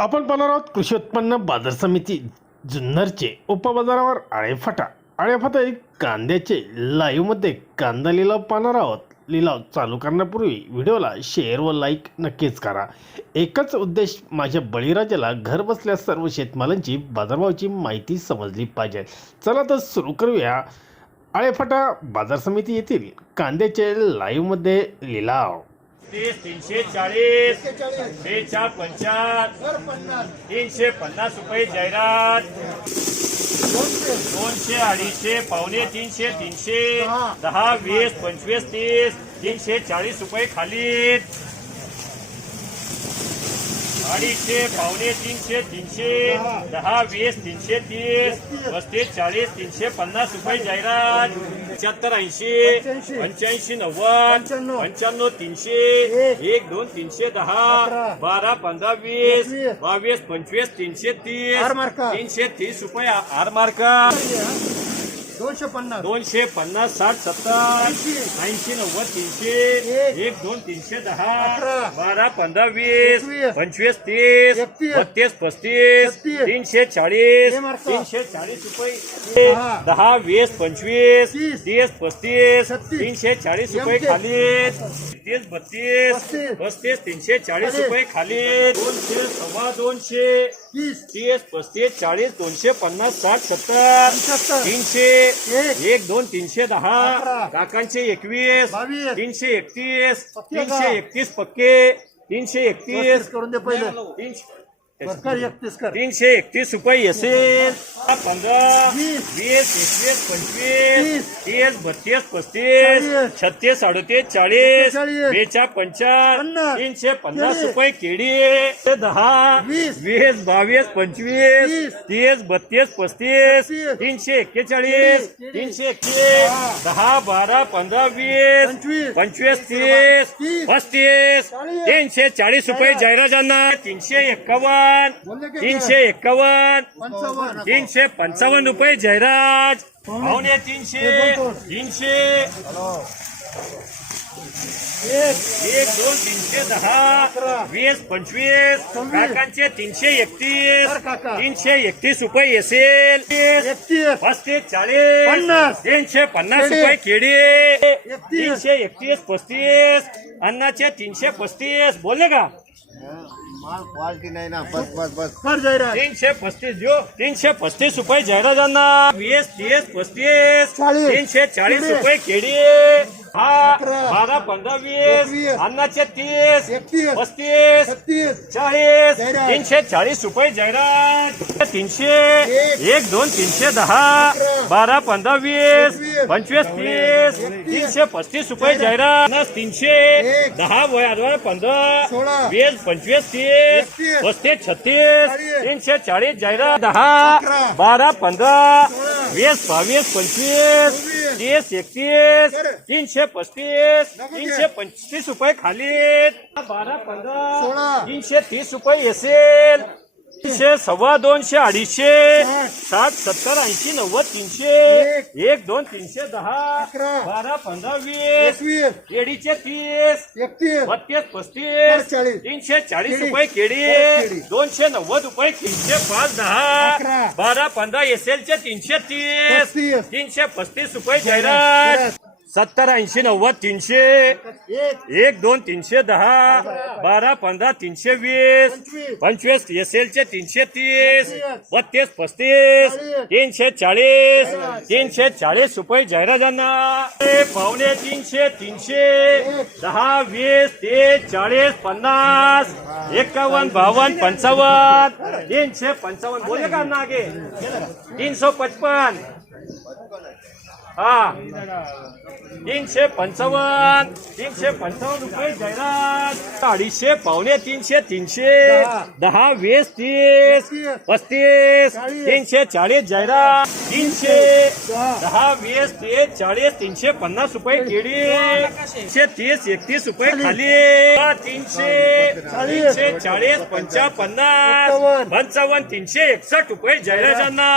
आपण पाहणार आहोत कृषी उत्पन्न बाजार समिती जुन्नरचे उपबाजारावर आळेफाटा एक कांद्याचे लाईव्हमध्ये कांदा लिलाव पाहणार आहोत। लिलाव चालू करण्यापूर्वी व्हिडिओला शेअर व लाईक नक्कीच करा। एकच उद्देश, माझ्या बळीराजाला घर बसल्या सर्व शेतमालांची बाजारभावाची माहिती समजली पाहिजे। चला तर सुरू करूया आळेफाटा बाजार समिती येथील कांद्याचे लाईव्हमध्ये लिलाव। 340 450 350 रुपये जाहिरात 200 250 पावणे 300 300 10 20 25 30 340 रुपये खाली 250 पावणे 300 300 10 20 330 35 40 350 रुपये जाहिरात 75 80 85 90 95 300 1 2 310 12 15 20 22 25 330 330 रुपये आर मार्का 250 250 60 70 80 90 300 1 2 310 12 15 20 25 30 32 35 340 340 रुपये 10 20 25 30 35 340 रुपये खाली 30 32 35 340 रुपये खाली 200 सव्वा 200 30 35 40 250 60 70 300 1 2 310 काकांचे 21 331 331 पक्के 331 करून दे पहिले 331 रुपये असेल 15 20 21 25 30 32 35 36 38 40 45 350 रुपये केळी 10 20 22 25 30 32 35 341 321 10 12 15 20 25 30 35 340 रुपये जाहिराजांना 351 351 355 रुपये जाहिरात पावणे 300 300 1 2 310 20 25 काकांचे 331 331 रुपये असेल 35 40 350 रुपये केळी 331 35 अन्नाचे 335 बोलले का माल क्वालिटी नाही ना बस कर जाहिरात 335 जो 335 रुपये जाहिराजांना 20 30 35 340 रुपये केळी 12 15 20 अन्नाचे 30 35 40 340 रुपये जाहिरात 300 1 2 310 12 15 20 25 30 335 रुपये जाहिरात 300 10 15 20 25 30 35 36 340 जाहिरात 10 12 15 20 22 25 30 31 335 335 रुपये खाली 12 15 330 रुपये असेल 300 सव्वा 200 250 60 70 80 90 300 1 2 310 12 15 20 केळीचे 30 32 35 340 रुपये केळी 290 रुपये 305 10 12 15 एसएलचे 330 335 रुपये जाहिरात 70 80 90 300 1 2 310 12 15 320 25 एसएलचे 330 32 35 340 340 रुपये जाहिराजांना पावणे 300 300 10 20 30 40 50 51 52 55 355 बोले का ना आगे 355 355 रुपये जाहिरात 250 पावणे 300 300 10 20 30 35 340 जाहिरात 300 10 20 30 40 350 रुपये केळी 330 31 रुपये खाली 300 40 55 361 रुपये जाहिराजांना